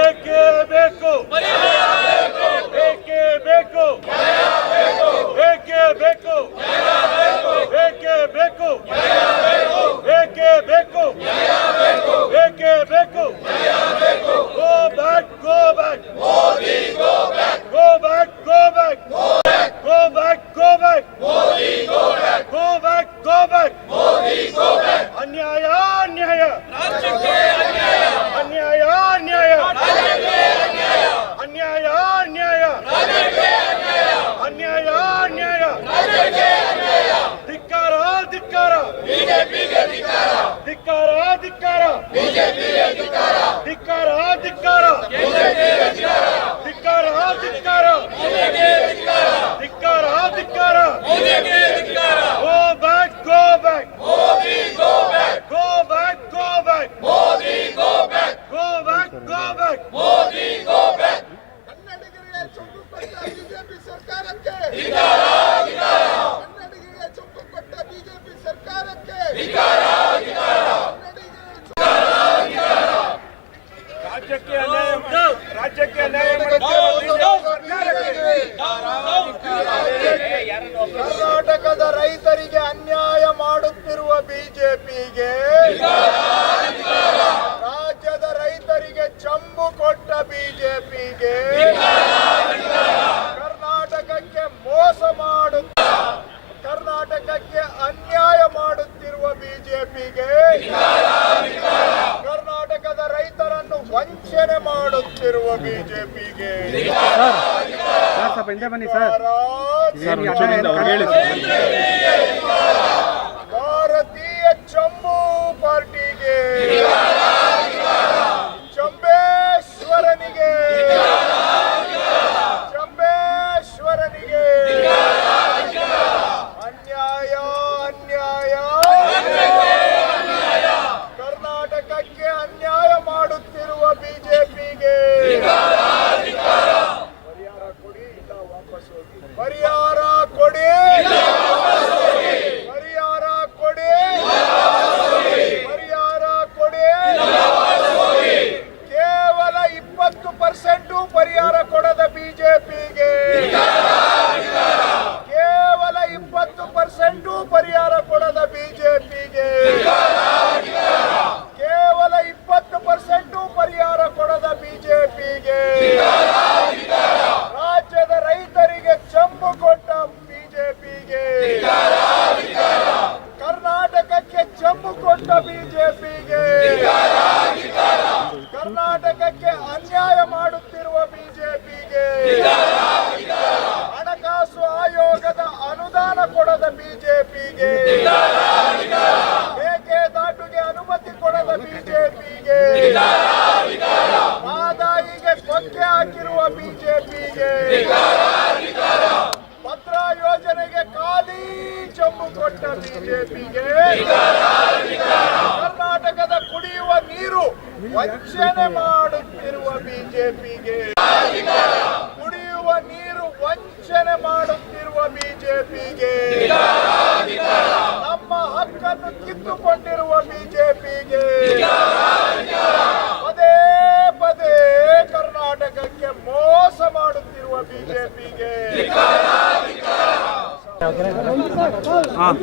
ಏಕೆ ಬೇಕು? ಏಕೆ ಬೇಕು? ಏಕೆ ಬೇಕು? ಏಕೆ ಬೇಕು? ಏಕೆ ಬೇಕು? ಏಕೆ ಬೇಕು? Go back go back Modi go back go back go back go back go back go back Modi go back go back go back Modi go back ಅನ್ಯಾಯ ಅನ್ಯಾಯ ರಾಜ್ಯಕ್ಕೆ ಅನ್ಯಾಯ ಅನ್ಯಾಯ Tchekelé. Né? ya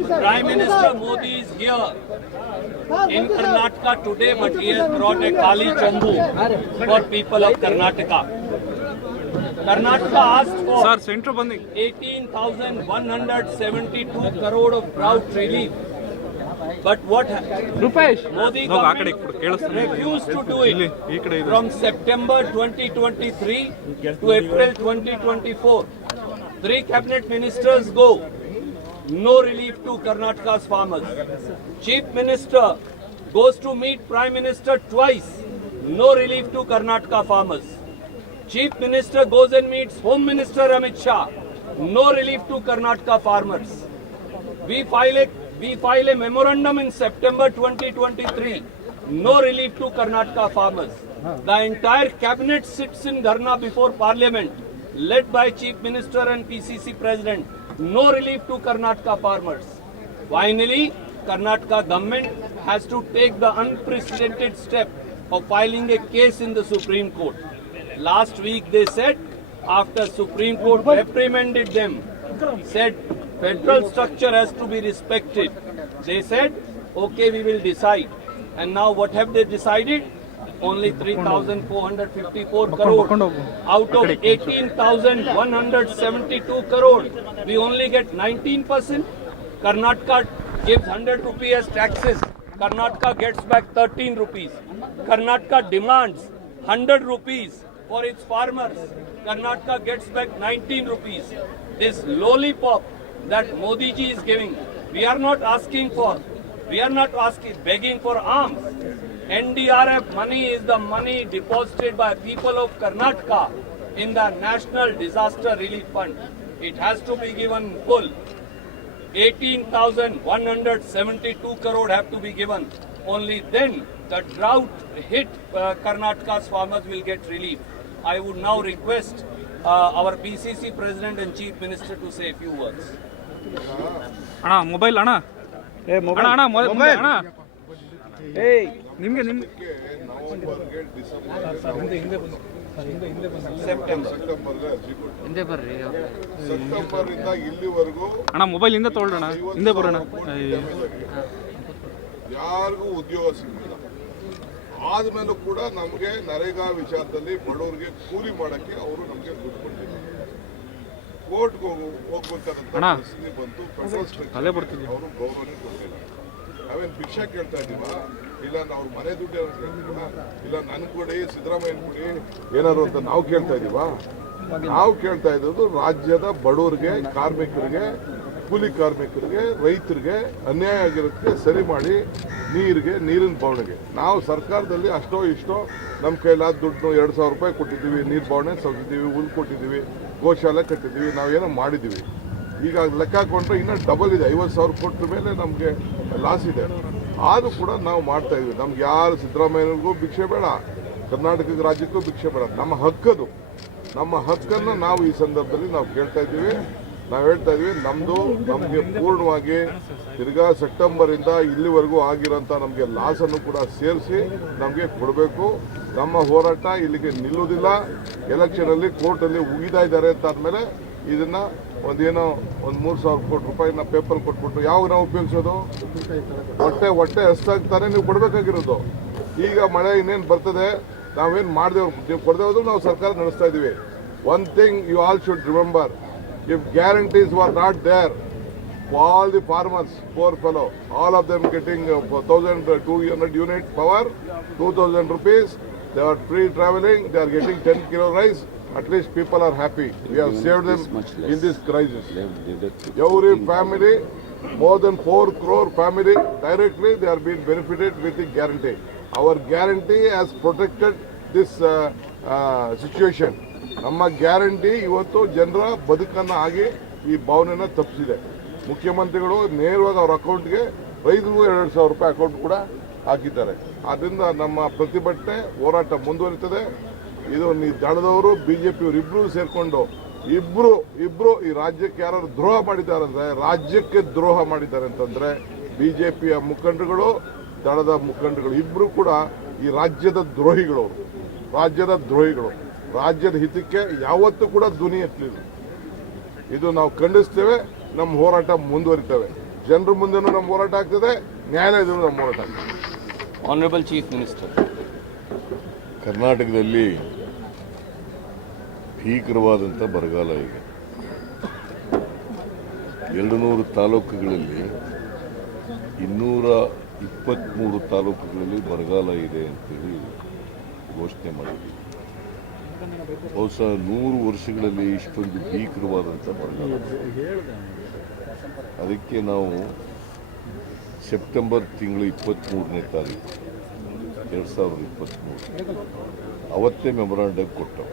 prime minister Modi is here in Karnataka today material brought a khali chombu for people of Karnataka Karnataka आज sir central बंदी 18,172 crore of drought relief But what Rupesh Modi refused to do it from September 2023 to April 2024. Three cabinet ministers go. No relief to Karnataka's farmers. Chief minister goes to meet prime minister twice. No relief to Karnataka farmers. Chief minister goes and meets home minister Amit Shah. No relief to Karnataka farmers. We file a we file a memorandum in September 2023. No relief to Karnataka farmers. The entire cabinet sits in Dharna before Parliament, led by Chief Minister and PCC President. No relief to Karnataka farmers. Finally, Karnataka government has to take the unprecedented step of filing a case in the Supreme Court. Last week they said, after Supreme Court reprimanded them, said federal structure has to be respected. They said, okay, we will decide. And now what have they decided? Only 3,454 crore. Out of 18,172 crore, we only get 19%. Karnataka gives 100 rupees as taxes. Karnataka gets back 13 rupees. Karnataka demands 100 rupees for its farmers. Karnataka gets back 19 rupees. This lollipop that Modi ji is giving, we are not asking for. We are not asking, begging for arms. NDRF money is the money deposited by people of Karnataka in the National Disaster Relief Fund. It has to be given full. 18,172 crore have to be given. Only then the drought hit uh, Karnataka's farmers will get relief. I would now request uh, P C C president and chief minister to say few words ಅಣ್ಣ mobile ಅಣ್ಣ ಏ mobile ಅಣ್ಣ mobile ಅಣ್ಣ ಏ ನಿಮ್ಗೆ ನಿಮ್ಗೆ September ಇಂದ ಅಣ್ಣ ಮೊಬೈಲ್ ಹಿಂದೆ ತೊಗೊಳ್ಳೋಣ ಹಿಂದೆ ಬರೋಣ. ಯಾರಿಗೂ ಉದ್ಯೋಗ ಸಿಗಲಿಲ್ಲ. ಆದ್ಮೇಲೂ ಕೂಡ ನಮಗೆ ನರೇಗಾ ವಿಚಾರದಲ್ಲಿ ಬಡವರಿಗೆ ಕೂಲಿ ಮಾಡಕ್ಕೆ ಅವರು ನಮಗೆ ದುಡ್ಡು ಕೊಟ್ಟಿಲ್ಲ ಕೋರ್ಟ್ಗೆ ಹೋಗು. ಪರಿಸ್ಥಿತಿ ಬಂತು. ಫೆಡರಲ್ ತಲೆ ಬರ್ತಿದೆ. ಅವರು ಗೌರವನೇ ಕೊಟ್ಟಿಲ್ಲ. ನಾವೇನು ಭಿಕ್ಷೆ ಕೇಳ್ತಾ ಇದ್ದೀವ? ಇಲ್ಲ ಅವ್ರ ಮನೆ ದುಡ್ಡು ಏನಾದ್ರು ಕೇಳ್ತೀವ ಇಲ್ಲ ನನ್ ಕೊಡಿ ಸಿದ್ದರಾಮಯ್ಯ ಕೊಡಿ ಏನಾದ್ರು ಅಂತ ನಾವು ಕೇಳ್ತಾ ಇದೀವ ನಾವು ಕೇಳ್ತಾ ಇದ್ದದ್ದು ರಾಜ್ಯದ ಬಡವರಿಗೆ ಕಾರ್ಮಿಕರಿಗೆ ಕೂಲಿ ಕಾರ್ಮಿಕರಿಗೆ, ರೈತರಿಗೆ ಅನ್ಯಾಯ ಆಗಿರೋದಕ್ಕೆ ಸರಿ ಮಾಡಿ ನೀರಿಗೆ, ನೀರಿನ ಬವಣೆಗೆ. ನಾವು ಸರ್ಕಾರದಲ್ಲಿ ಅಷ್ಟೋ ಇಷ್ಟೋ ನಮ್ಮ ಕೈಲಾದ ದುಡ್ಡು ಎರಡು ಸಾವಿರ ರೂಪಾಯಿ ಕೊಟ್ಟಿದ್ದೀವಿ, ನೀರು ಬವಣೆ ಸೌತಿದ್ದೀವಿ ಹುಲ್ ಕೊಟ್ಟಿದ್ದೀವಿ, ಗೋಶಾಲೆ ಕಟ್ಟಿದ್ದೀವಿ ನಾವೇನೋ ಮಾಡಿದ್ದೀವಿ. ಈಗ ಲೆಕ್ಕ ಹಾಕೊಂಡ್ರೆ ಇನ್ನೂ ಡಬಲ್ ಇದೆ, ಐವತ್ತು ಸಾವಿರ ಕೊಟ್ಟ ಮೇಲೆ ನಮಗೆ ಲಾಸ್ ಇದೆ. ಆದರೂ ಕೂಡ ನಾವು ಮಾಡ್ತಾ ಇದ್ದೀವಿ. ನಮ್ಗೆ ಯಾರು ಸಿದ್ದರಾಮಯ್ಯನಿಗೂ ಭಿಕ್ಷೆ ಬೇಡ, ಕರ್ನಾಟಕ ರಾಜ್ಯಕ್ಕೂ ಭಿಕ್ಷೆ ಬೇಡ. ನಮ್ಮ ಹಕ್ಕದು. ನಮ್ಮ ಹಕ್ಕನ್ನು ನಾವು ಈ ಸಂದರ್ಭದಲ್ಲಿ ನಾವು ಕೇಳ್ತಾ ಇದ್ದೀವಿ. ನಾವು ಹೇಳ್ತಾ ಇದೀವಿ ನಮ್ಮದು ನಮಗೆ ಪೂರ್ಣವಾಗಿ ತಿರ್ಗಾ ಸೆಪ್ಟೆಂಬರಿಂದ ಇಲ್ಲಿವರೆಗೂ ಆಗಿರೋಂಥ ನಮಗೆ ಲಾಸನ್ನು ಕೂಡ ಸೇರಿಸಿ ನಮಗೆ ಕೊಡಬೇಕು. ನಮ್ಮ ಹೋರಾಟ ಇಲ್ಲಿಗೆ ನಿಲ್ಲುವುದಿಲ್ಲ. ಎಲೆಕ್ಷನಲ್ಲಿ ಕೋರ್ಟಲ್ಲಿ ಉಗಿತಾ ಇದ್ದಾರೆ ಅಂತ ಆದಮೇಲೆ ಇದನ್ನ ಒಂದೇನೋ ಒಂದು ಮೂರು ಸಾವಿರ ಕೋಟಿ ರೂಪಾಯಿನ ಪೇಪರ್ ಕೊಟ್ಬಿಟ್ಟು ಯಾವಾಗ ನಾವು ಉಪಯೋಗಿಸೋದು? ಹೊಟ್ಟೆ ಹೊಟ್ಟೆ ಹಸ್ತಾಗ್ತಾನೆ ನೀವು ಕೊಡಬೇಕಾಗಿರೋದು. ಈಗ ಮಳೆ ಇನ್ನೇನು ಬರ್ತದೆ, ನಾವೇನು ಮಾಡಿದೆ ನೀವು ಕೊಡದೆ ಹೋದ್ರು ನಾವು ಸರ್ಕಾರ ನಡೆಸ್ತಾ ಇದ್ದೀವಿ. One thing you all should remember If guarantees were not there for all the farmers, poor fellow, all of them getting uh, 1,200 uh, unit power, 2,000 rupees, they are free traveling, they are getting 10 kilo rice, at least people are happy. We have saved them in this crisis. Every family, more than 4 crore family, directly they are being benefited with the guarantee. Our guarantee has protected this uh, uh, situation. ನಮ್ಮ guarantee ಇವತ್ತು ಜನರ ಬದುಕನ್ನು ಆಗಿ ಈ ಭಾವನೆನ ತಪ್ಪಿಸಿದೆ. ಮುಖ್ಯಮಂತ್ರಿಗಳು ನೇರವಾಗಿ ಅವ್ರ ಅಕೌಂಟ್ಗೆ ರೈತರಿಗೂ ಎರಡು ಸಾವಿರ ರೂಪಾಯಿ ಅಕೌಂಟ್ ಕೂಡ ಹಾಕಿದ್ದಾರೆ. ಆದ್ದರಿಂದ ನಮ್ಮ ಪ್ರತಿಭಟನೆ ಹೋರಾಟ ಮುಂದುವರಿತದೆ. ಇದು ನೀ ದಳದವರು ಪಿಯವರು ಇಬ್ಬರು ಸೇರಿಕೊಂಡು ಇಬ್ಬರು ಇಬ್ಬರು ಈ ರಾಜ್ಯಕ್ಕೆ ಯಾರು ದ್ರೋಹ ಮಾಡಿದ್ದಾರೆ ಅಂದರೆ, ರಾಜ್ಯಕ್ಕೆ ದ್ರೋಹ ಮಾಡಿದ್ದಾರೆ ಅಂತಂದರೆ ಬಿ ಜೆ ಪಿಯ ಮುಖಂಡರುಗಳು ದಳದ ಮುಖಂಡರುಗಳು ಇಬ್ಬರು ಕೂಡ ಈ ರಾಜ್ಯದ ದ್ರೋಹಿಗಳು ರಾಜ್ಯದ ದ್ರೋಹಿಗಳು. ರಾಜ್ಯದ ಹಿತಕ್ಕೆ ಯಾವತ್ತೂ ಕೂಡ ಧ್ವನಿ ಎತ್ತಲಿಲ್ಲ. ಇದು ನಾವು ಖಂಡಿಸ್ತೇವೆ ನಮ್ಮ ಹೋರಾಟ ಮುಂದುವರಿತೇವೆ. ಜನರ ಮುಂದೆನೂ ನಮ್ಮ ಹೋರಾಟ ಆಗ್ತದೆ ನ್ಯಾಯಾಲಯದಲ್ಲೂ ನಮ್ಮ ಹೋರಾಟ ಆಗ್ತದೆ. ಆನರೇಬಲ್ ಚೀಫ್ ಮಿನಿಸ್ಟರ್ ಕರ್ನಾಟಕದಲ್ಲಿ ಭೀಕರವಾದಂಥ ಬರಗಾಲ ಇದೆ. ಎರಡು ನೂರು ತಾಲೂಕುಗಳಲ್ಲಿ ಇನ್ನೂರ ಇಪ್ಪತ್ತ್ಮೂರು ತಾಲೂಕುಗಳಲ್ಲಿ ಬರಗಾಲ ಇದೆ ಅಂತೇಳಿ ಘೋಷಣೆ ಮಾಡಿದ್ದೀವಿ. ಬಹುಶಃ ನೂರು ವರ್ಷಗಳಲ್ಲಿ ಇಷ್ಟೊಂದು ಭೀಕರವಾದಂಥ ಬರಗಾಲ. ಅದಕ್ಕೆ ನಾವು ಸೆಪ್ಟೆಂಬರ್ ತಿಂಗಳು ಇಪ್ಪತ್ತ್ಮೂರನೇ ತಾರೀಕು ಎರಡು ಸಾವಿರದ ಇಪ್ಪತ್ತ್ಮೂರು ಅವತ್ತೇ ಮೆಮೊರಾಂಡಮ್ ಕೊಟ್ಟವು.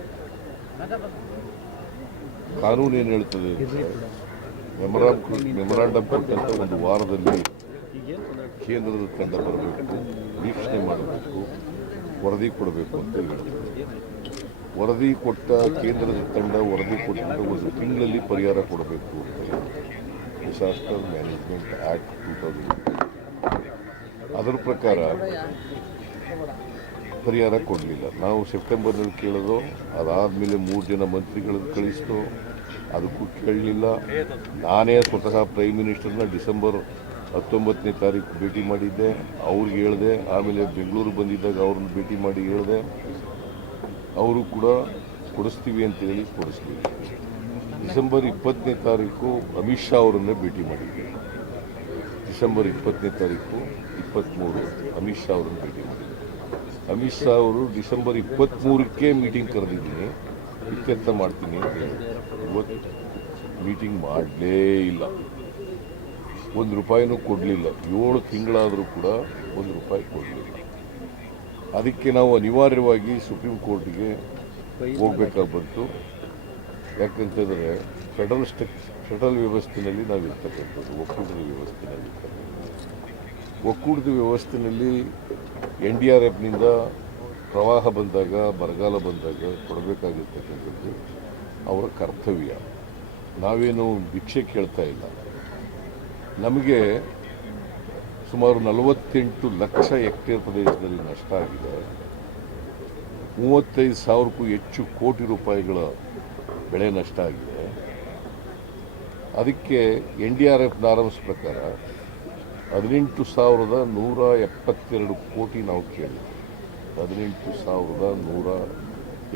ಕಾನೂನು ಏನು ಹೇಳ್ತದೆ ಅಂದ್ರೆ, ಮೆಮೊರಾಂ ಮೆಮೊರಾಂಡಮ್ ಕೊಟ್ಟಂತ ಒಂದು ವಾರದಲ್ಲಿ ಕೇಂದ್ರದ ತಂಡ ಬರಬೇಕು ವೀಕ್ಷಣೆ ಮಾಡಬೇಕು ವರದಿ ಕೊಡಬೇಕು ಅಂತ ಹೇಳ್ತದೆ ವರದಿ ಕೊಟ್ಟ ಕೇಂದ್ರದ ತಂಡ ವರದಿ ಕೊಟ್ಟಿದ್ದ ಒಂದು ತಿಂಗಳಲ್ಲಿ ಪರಿಹಾರ ಕೊಡಬೇಕು ಅಂತ disaster management act two thousand ಅದರ ಪ್ರಕಾರ ಪರಿಹಾರ ಕೊಡಲಿಲ್ಲ. ನಾವು ಸೆಪ್ಟೆಂಬರ್ನಲ್ಲಿ ಕೇಳೋದು ಅದಾದಮೇಲೆ ಮೂರು ಜನ ಮಂತ್ರಿಗಳನ್ನು ಕಳಿಸ್ತೋ. ಅದಕ್ಕೂ ಕೇಳಲಿಲ್ಲ. ನಾನೇ ಸ್ವತಃ ಪ್ರೈಮ್ ಮಿನಿಸ್ಟರ್ನ ಡಿಸೆಂಬರ್ ಹತ್ತೊಂಬತ್ತನೇ ತಾರೀಕು ಭೇಟಿ ಮಾಡಿದ್ದೆ. ಅವ್ರಿಗೆ ಹೇಳಿದೆ. ಆಮೇಲೆ ಬೆಂಗಳೂರು ಬಂದಿದ್ದಾಗ ಅವ್ರನ್ನ ಭೇಟಿ ಮಾಡಿ ಹೇಳಿದೆ. ಅವರು ಕೂಡ ಕೊಡಿಸ್ತೀವಿ ಅಂತೇಳಿ ಕೊಡಿಸ್ತೀವಿ. ಡಿಸೆಂಬರ್ ಇಪ್ಪತ್ತನೇ ತಾರೀಕು ಅಮಿತ್ ಶಾ ಅವರನ್ನೇ ಭೇಟಿ ಮಾಡಿದ್ವಿ ಡಿಸೆಂಬರ್ ಇಪ್ಪತ್ತನೇ ತಾರೀಕು ಇಪ್ಪತ್ತ್ಮೂರು ಅಮಿತ್ ಶಾ ಅವರನ್ನು ಭೇಟಿ ಮಾಡಿದ್ವಿ ಅಮಿತ್ ಶಾ ಅವರು ಡಿಸೆಂಬರ್ ಇಪ್ಪತ್ತ್ಮೂರಕ್ಕೆ ಮೀಟಿಂಗ್ ಕರೆದಿದ್ದೀನಿ. ಇತ್ಯರ್ಥ ಮಾಡ್ತೀನಿ ಇವತ್ತು ಮೀಟಿಂಗ್ ಮಾಡಲೇ ಇಲ್ಲ. ಒಂದು ರೂಪಾಯಿನೂ ಕೊಡಲಿಲ್ಲ. ಏಳು ತಿಂಗಳಾದರೂ ಕೂಡ ಒಂದು ರೂಪಾಯಿ ಕೊಡಲಿಲ್ಲ. ಅದಕ್ಕೆ ನಾವು ಅನಿವಾರ್ಯವಾಗಿ ಸುಪ್ರೀಂ ಕೋರ್ಟ್ಗೆ ಹೋಗ್ಬೇಕಾಗಿ ಬಂತು ಯಾಕಂತಂದರೆ ಫೆಡರಲ್ ಸ್ಟೆಕ್, ಫೆಡರಲ್ ವ್ಯವಸ್ಥೆಯಲ್ಲಿ ನಾವು ಇರ್ತಕ್ಕಂಥದ್ದು ಒಕ್ಕೂಟದ ವ್ಯವಸ್ಥೆಯಲ್ಲಿ ಒಕ್ಕೂಟದ ವ್ಯವಸ್ಥೆಯಲ್ಲಿ ಎನ್ ಡಿ ಆರ್ ಎಫ್ನಿಂದ ಪ್ರವಾಹ ಬಂದಾಗ, ಬರಗಾಲ ಬಂದಾಗ ಕೊಡಬೇಕಾಗಿರ್ತಕ್ಕಂಥದ್ದು ಅವರ ಕರ್ತವ್ಯ. ನಾವೇನು ಭಿಕ್ಷೆ ಕೇಳ್ತಾ ಇಲ್ಲ. ನಮಗೆ ಸುಮಾರು ನಲವತ್ತೆಂಟು ಲಕ್ಷ ಹೆಕ್ಟೇರ್ ಪ್ರದೇಶದಲ್ಲಿ ನಷ್ಟ ಆಗಿದೆ. ಮೂವತ್ತೈದು ಸಾವಿರಕ್ಕೂ ಹೆಚ್ಚು ಕೋಟಿ ರೂಪಾಯಿಗಳ ಬೆಳೆ ನಷ್ಟ ಆಗಿದೆ. ಅದಕ್ಕೆ N D R F norms ಪ್ರಕಾರ ಹದಿನೆಂಟು ಸಾವಿರದ ನೂರ ಎಪ್ಪತ್ತೆರಡು ಕೋಟಿ ನಾವು ಕೇಳಿದ್ವಿ. ಹದಿನೆಂಟು ಸಾವಿರದ ನೂರ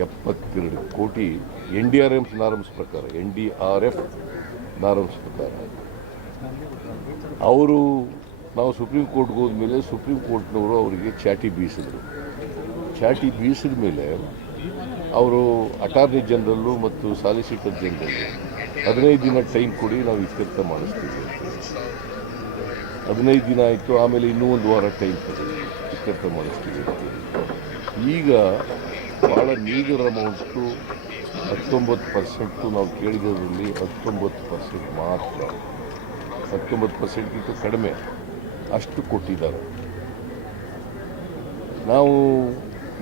ಎಪ್ಪತ್ತೆರಡು ಕೋಟಿ ಎನ್ ಡಿ ಆರ್ ಎಫ್ ಆರಂಭಿಸ ಪ್ರಕಾರ, ಎನ್ ಡಿ ಆರ್ ಎಫ್ ಆರಂಭಿಸ ಪ್ರಕಾರ. ಅವರು ನಾವು ಸುಪ್ರೀಂ ಕೋರ್ಟ್ಗೆ ಹೋದ್ಮೇಲೆ ಸುಪ್ರೀಂ ಕೋರ್ಟ್ನವರು ಅವರಿಗೆ ಚಾಟಿ ಬೀಸಿದ್ರು. ಚಾಟಿ ಬೀಸಿದ ಮೇಲೆ ಅವರು ಅಟಾರ್ನಿ ಜನರಲ್ಲು ಮತ್ತು ಸಾಲಿಸಿಟರ್ ಜನರಲ್ ಹದಿನೈದು ದಿನ ಟೈಮ್ ಕೊಡಿ ನಾವು ಇತ್ಯರ್ಥ ಮಾಡಿಸ್ತೀವಿ. ಹದಿನೈದು ದಿನ ಆಯಿತು, ಆಮೇಲೆ ಇನ್ನೂ ಒಂದು ವಾರ ಟೈಮ್ ಕೊಡಿ ಇತ್ಯರ್ಥ ಮಾಡಿಸ್ತೀವಿ ಈಗ ಭಾಳ ಮೀಗರ್ ಅಮೌಂಟು ಹತ್ತೊಂಬತ್ತು ಪರ್ಸೆಂಟು ನಾವು ಕೇಳಿರೋದ್ರಲ್ಲಿ ಹತ್ತೊಂಬತ್ತು ಪರ್ಸೆಂಟ್ ಮಾತ್ರ. ಹತ್ತೊಂಬತ್ತು ಪರ್ಸೆಂಟ್ಗಿಂತ ಕಡಿಮೆ. ಅಷ್ಟು ಕೊಟ್ಟಿದ್ದಾರೆ. ನಾವು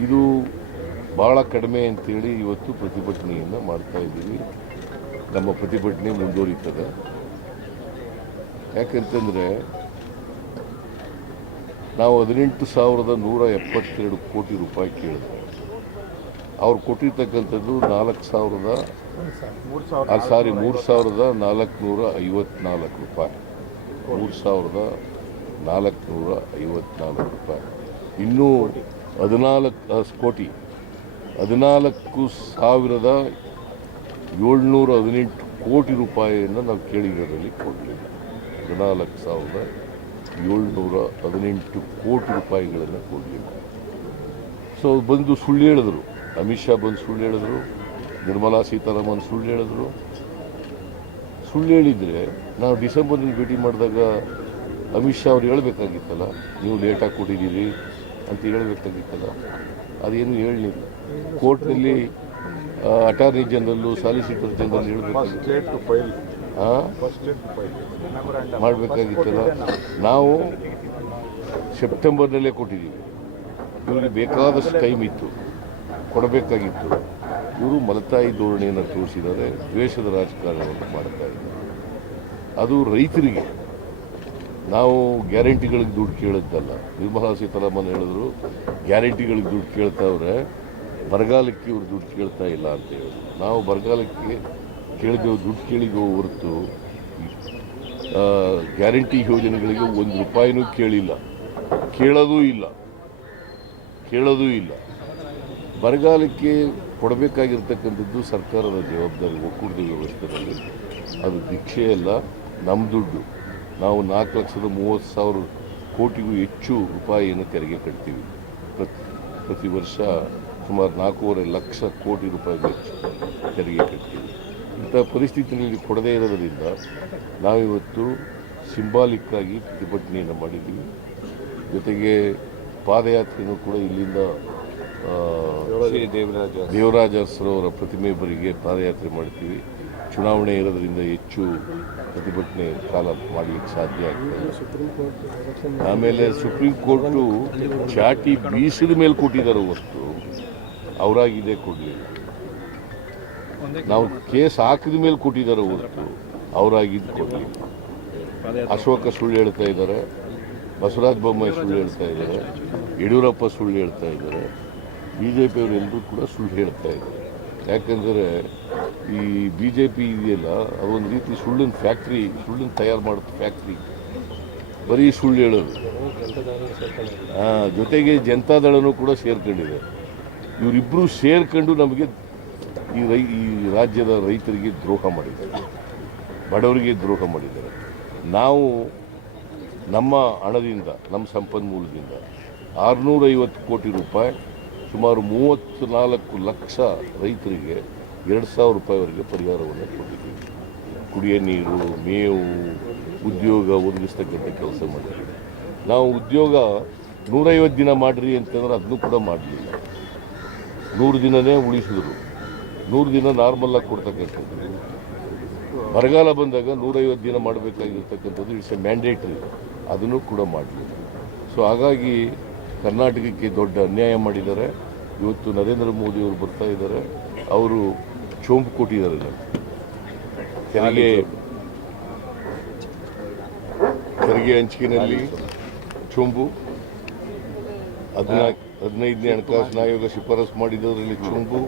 ಇದು ಭಾಳ ಕಡಿಮೆ ಅಂತೇಳಿ ಇವತ್ತು ಪ್ರತಿಭಟನೆಯನ್ನು ಮಾಡ್ತಾ ಇದ್ದೀವಿ. ನಮ್ಮ ಪ್ರತಿಭಟನೆ ಮುಂದುವರಿತದೆ. ಯಾಕಂತಂದರೆ ನಾವು ಹದಿನೆಂಟು ಸಾವಿರದ ನೂರ ಎಪ್ಪತ್ತೆರಡು ಕೋಟಿ ರೂಪಾಯಿ ಕೇಳಿದ್ವಿ. ಅವ್ರು ಕೊಟ್ಟಿರ್ತಕ್ಕಂಥದ್ದು ನಾಲ್ಕು ಸಾವಿರದ ಸಾರಿ, ಮೂರು ಸಾವಿರದ ನಾಲ್ಕುನೂರ ಐವತ್ನಾಲ್ಕು ರೂಪಾಯಿ. ಮೂರು ಸಾವಿರದ ನಾಲ್ಕುನೂರ ಐವತ್ನಾಲ್ಕು ರೂಪಾಯಿ. ಇನ್ನೂ ಹದಿನಾಲ್ಕು ಕೋಟಿ. ಹದಿನಾಲ್ಕು ಸಾವಿರದ ಏಳ್ನೂರ ಹದಿನೆಂಟು ಕೋಟಿ ರೂಪಾಯಿಯನ್ನು ನಾವು ಕೇಳಿರೋದ್ರಲ್ಲಿ ಕೊಡಲಿಲ್ಲ. ಹದಿನಾಲ್ಕು ಸಾವಿರದ ಏಳ್ನೂರ ಹದಿನೆಂಟು ಕೋಟಿ ರೂಪಾಯಿಗಳನ್ನು ಕೊಡಲಿಲ್ಲ. ಸೊ ಬಂದು ಸುಳ್ಳು ಹೇಳಿದ್ರು. ಅಮಿತ್ ಶಾ ಬಂದು ಸುಳ್ಳು ಹೇಳಿದ್ರು. ನಿರ್ಮಲಾ ಸೀತಾರಾಮನ್ ಸುಳ್ಳು ಹೇಳಿದ್ರು. ಸುಳ್ಳು ಹೇಳಿದರೆ ನಾವು ಡಿಸೆಂಬರ್ನಲ್ಲಿ ಭೇಟಿ ಮಾಡಿದಾಗ ಅಮಿತ್ ಶಾ ಅವ್ರು ಹೇಳಬೇಕಾಗಿತ್ತಲ್ಲ ನೀವು ಲೇಟಾಗಿ ಕೊಟ್ಟಿದ್ದೀರಿ ಅಂತ ಹೇಳಬೇಕಾಗಿತ್ತಲ್ಲ. ಅದೇನು ಹೇಳಲಿಲ್ಲ. ಕೋರ್ಟ್ನಲ್ಲಿ ಅಟಾರ್ನಿ ಜನರಲ್ಲು ಸಾಲಿಸಿಟರ್ ಜನರಲ್ ಹೇಳಬೇಕಾಗಿತ್ತು. ಸ್ಟೇಟ್ ಫೈಲ್ ಹಾಂ ಫಸ್ಟ್ ಸ್ಟೇಟ್ ಟು ಫೈಲ್ ಮಾಡಬೇಕಾಗಿತ್ತಲ್ಲ. ನಾವು ಸೆಪ್ಟೆಂಬರ್ನಲ್ಲೇ ಕೊಟ್ಟಿದ್ದೀವಿ. ಇವರಿಗೆ ಬೇಕಾದಷ್ಟು ಟೈಮ್ ಇತ್ತು. ಕೊಡಬೇಕಾಗಿತ್ತು. ಇವರು ಮಲತಾಯಿ ಧೋರಣೆಯನ್ನು ತೋರಿಸಿದ್ದಾರೆ ದ್ವೇಷದ ರಾಜಕಾರಣವನ್ನು ಮಾಡುತ್ತಾ ಇದ್ದಾರೆ. ಅದು ರೈತರಿಗೆ ನಾವು ಗ್ಯಾರಂಟಿಗಳಿಗೆ ದುಡ್ಡು ಕೇಳಿದ್ದಲ್ಲ ನಿರ್ಮಲಾ ಸೀತಾರಾಮನ್ ಹೇಳಿದ್ರು, ಗ್ಯಾರಂಟಿಗಳಿಗೆ ದುಡ್ಡು ಕೇಳ್ತಾವ್ರೆ, ಬರಗಾಲಕ್ಕೆ ಇವರು ದುಡ್ಡು ಕೇಳ್ತಾ ಇಲ್ಲ ಅಂತ ಹೇಳಿದ್ರು. ನಾವು ಬರಗಾಲಕ್ಕೆ ಕೇಳಿದೆವು, ದುಡ್ಡು ಕೇಳಿದೆವು ಹೊರತು ಗ್ಯಾರಂಟಿ ಯೋಜನೆಗಳಿಗೆ ಒಂದು ರೂಪಾಯಿನೂ ಕೇಳಿಲ್ಲ. ಕೇಳೋದೂ ಇಲ್ಲ. ಕೇಳೋದೂ ಇಲ್ಲ. ಬರಗಾಲಕ್ಕೆ ಕೊಡಬೇಕಾಗಿರ್ತಕ್ಕಂಥದ್ದು ಸರ್ಕಾರದ ಜವಾಬ್ದಾರಿ, ಒಕ್ಕೂಟದ ವ್ಯವಸ್ಥೆಯಲ್ಲಿ. ಅದು ಭಿಕ್ಷೆ ಅಲ್ಲ ನಮ್ಮ ದುಡ್ಡು. ನಾವು ನಾಲ್ಕು ಲಕ್ಷದ ಮೂವತ್ತು ಸಾವಿರ ಕೋಟಿಗೂ ಹೆಚ್ಚು ರೂಪಾಯಿಯನ್ನು ತೆರಿಗೆ ಕಟ್ತೀವಿ. ಪ್ರತಿ ಪ್ರತಿ ವರ್ಷ ಸುಮಾರು ನಾಲ್ಕೂವರೆ ಲಕ್ಷ ಕೋಟಿ ರೂಪಾಯಿ ಹೆಚ್ಚು ತೆರಿಗೆ ಕಟ್ತೀವಿ. ಇಂಥ ಪರಿಸ್ಥಿತಿಯಲ್ಲಿ ಕೊಡದೇ ಇರೋದರಿಂದ ನಾವಿವತ್ತು ಸಿಂಬಾಲಿಕ್ ಆಗಿ ಪ್ರತಿಭಟನೆಯನ್ನು ಮಾಡಿದ್ದೀವಿ. ಜೊತೆಗೆ ಪಾದಯಾತ್ರೆಯೂ ಕೂಡ ಇಲ್ಲಿಂದ ದೇವರಾಜ ದೇವರಾಜ ಸರೋವರ ಪ್ರತಿಮೆ ಬರಿಗೆ ಪಾದಯಾತ್ರೆ ಮಾಡ್ತೀವಿ. ಚುನಾವಣೆ ಇರೋದ್ರಿಂದ ಹೆಚ್ಚು ಪ್ರತಿಭಟನೆ ಕಾಲ ಮಾಡಲಿಕ್ಕೆ ಸಾಧ್ಯ ಆಗ್ತದೆ ಆಮೇಲೆ ಸುಪ್ರೀಂ ಕೋರ್ಟು ಚಾಟಿ ಬೀಸಿದ ಮೇಲೆ ಕೊಟ್ಟಿದ್ದಾರೆ ಹೊರತು ಅವರಾಗಿದೆ ಕೊಡಲಿಲ್ಲ ನಾವು ಕೇಸ್ ಹಾಕಿದ ಮೇಲೆ ಕೊಟ್ಟಿದ್ದಾರೆ ಹೊರತು ಅವರಾಗಿದ್ದು ಕೊಡಲಿಲ್ಲ ಅಶೋಕ ಸುಳ್ಳು ಹೇಳ್ತಾ ಇದ್ದಾರೆ. ಬಸವರಾಜ ಬೊಮ್ಮಾಯಿ ಸುಳ್ಳು ಹೇಳ್ತಾ ಇದ್ದಾರೆ. ಯಡಿಯೂರಪ್ಪ ಸುಳ್ಳು ಹೇಳ್ತಾ ಇದ್ದಾರೆ. ಬಿ ಜೆ ಪಿಯವರೆಲ್ಲರೂ ಕೂಡ ಸುಳ್ಳು ಹೇಳ್ತಾ ಇದ್ದಾರೆ. ಯಾಕಂದರೆ ಈ ಬಿ ಜೆ ಪಿ ಇದೆಯಲ್ಲ, ಅದೊಂದು ರೀತಿ ಸುಳ್ಳಿನ ಫ್ಯಾಕ್ಟ್ರಿ ಸುಳ್ಳಿನ ತಯಾರು ಮಾಡೋ ಫ್ಯಾಕ್ಟ್ರಿ ಬರೀ ಸುಳ್ಳು ಹೇಳೋದು. ಹಾಂ ಜೊತೆಗೆ ಜನತಾದಳನೂ ಕೂಡ ಸೇರ್ಕೊಂಡಿದೆ. ಇವರಿಬ್ಬರು ಸೇರ್ಕೊಂಡು ನಮಗೆ ಈ ರೈ, ಈ ರಾಜ್ಯದ ರೈತರಿಗೆ ದ್ರೋಹ ಮಾಡಿದ್ದಾರೆ. ಬಡವರಿಗೆ ದ್ರೋಹ ಮಾಡಿದ್ದಾರೆ. ನಾವು ನಮ್ಮ ಹಣದಿಂದ, ನಮ್ಮ ಸಂಪನ್ಮೂಲದಿಂದ ಆರುನೂರೈವತ್ತು ಕೋಟಿ ರೂಪಾಯಿ ಸುಮಾರು ಮೂವತ್ತು ನಾಲ್ಕು ಲಕ್ಷ ರೈತರಿಗೆ ಎರಡು ಸಾವಿರ ರೂಪಾಯಿವರೆಗೆ ಪರಿಹಾರವನ್ನು ಕೊಟ್ಟಿದ್ದೀವಿ. ಕುಡಿಯ ನೀರು, ಮೇವು, ಉದ್ಯೋಗ ಒದಗಿಸ್ತಕ್ಕಂಥ ಕೆಲಸ ಮಾಡಿದ್ದೀವಿ. ನಾವು ಉದ್ಯೋಗ ನೂರೈವತ್ತು ದಿನ ಮಾಡಿರಿ ಅಂತಂದ್ರೆ ಅದನ್ನು ಕೂಡ ಮಾಡಲಿಲ್ಲ. ನೂರು ದಿನನೇ ಉಳಿಸಿದ್ರು. ನೂರು ದಿನ ನಾರ್ಮಲ್ಲಾಗಿ ಕೊಡ್ತಕ್ಕಂಥದ್ದು. ಬರಗಾಲ ಬಂದಾಗ ನೂರೈವತ್ತು ದಿನ ಮಾಡಬೇಕಾಗಿರ್ತಕ್ಕಂಥದ್ದು ಇಟ್ಸ್ ಎ ಮ್ಯಾಂಡೇಟ್ರಿ ಅದನ್ನು ಕೂಡ ಮಾಡಲಿಲ್ಲ. ಸೊ ಹಾಗಾಗಿ ಕರ್ನಾಟಕಕ್ಕೆ ದೊಡ್ಡ ಅನ್ಯಾಯ ಮಾಡಿದ್ದಾರೆ. ಇವತ್ತು ನರೇಂದ್ರ ಮೋದಿ ಅವರು ಬರ್ತಾ ಇದ್ದಾರೆ. ಅವರು ಚೋಂಪು ಕೊಟ್ಟಿದ್ದಾರೆ. ತೆರಿಗೆ ತೆರಿಗೆ ಹಂಚಿಕೆನಲ್ಲಿ ಚೊಂಬು ಹದಿನಾಲ್ಕು ಹದಿನೈದನೇ ಹಣಕಾಸಿನ ಆಯೋಗ ಶಿಫಾರಸು ಮಾಡಿದ್ದರಲ್ಲಿ ಚೊಂಬು,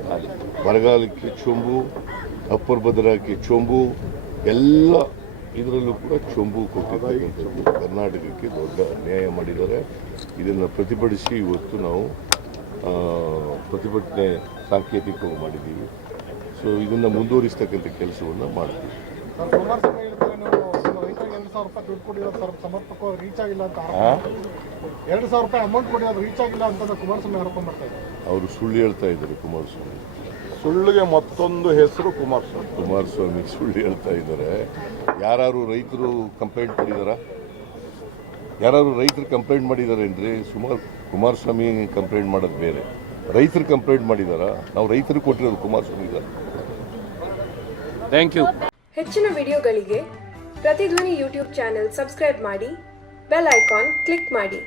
ಬರಗಾಲಕ್ಕೆ ಚೊಂಬು, ಅಪ್ಪರ್ ಭದ್ರಕ್ಕೆ ಚೊಂಬು, ಎಲ್ಲ ಇದರಲ್ಲೂ ಕೂಡ ಚೊಂಬು ಕೊಟ್ಟಿದ್ದಾರೆ ಕರ್ನಾಟಕಕ್ಕೆ ದೊಡ್ಡ ಅನ್ಯಾಯ ಮಾಡಿದ್ದಾರೆ. ಇದನ್ನು ಪ್ರತಿಭಟಿಸಿ ಇವತ್ತು ನಾವು ಪ್ರತಿಭಟನೆ ಸಾಂಕೇತಿಕವಾಗಿ ಮಾಡಿದ್ದೀವಿ. ಸೊ ಇದನ್ನು ಮುಂದುವರಿಸ್ತಕ್ಕಂಥ ಕೆಲಸವನ್ನು ಮಾಡ್ತೀವಿ. ಅವರು ಸುಳ್ಳು ಹೇಳ್ತಾ ಇದ್ದಾರೆ ಕುಮಾರಸ್ವಾಮಿ. ಸುಳ್ಳಿಗೆ ಮತ್ತೊಂದು ಹೆಸರು ಕುಮಾರಸ್ವಾಮಿ. ಕುಮಾರಸ್ವಾಮಿ ಸುಳ್ಳು ಹೇಳ್ತಾ ಇದ್ದಾರೆ. ಯಾರು ರೈತರು ಕಂಪ್ಲೇಂಟ್ ಮಾಡಿದಾರ ಯಾರು ರೈತರು ಕಂಪ್ಲೇಂಟ್ ಮಾಡಿದಾರೇನ್ರಿ ಸುಮಾರು ಕುಮಾರಸ್ವಾಮಿ ಕಂಪ್ಲೇಂಟ್ ಮಾಡೋದು ಬೇರೆ. ರೈತರು ಕಂಪ್ಲೇಂಟ್ ಮಾಡಿದಾರ? ನಾವು ರೈತರು ಕೊಟ್ಟಿರೋದು ಕುಮಾರಸ್ವಾಮಿ ಥ್ಯಾಂಕ್ ಯು ಹೆಚ್ಚಿನ ವಿಡಿಯೋಗಳಿಗೆ ಪ್ರತಿಧ್ವನಿ ಯೂಟ್ಯೂಬ್ ಚಾನೆಲ್ ಸಬ್ಸ್ಕ್ರೈಬ್ ಮಾಡಿ ಬೆಲ್ ಐಕಾನ್ ಕ್ಲಿಕ್ ಮಾಡಿ.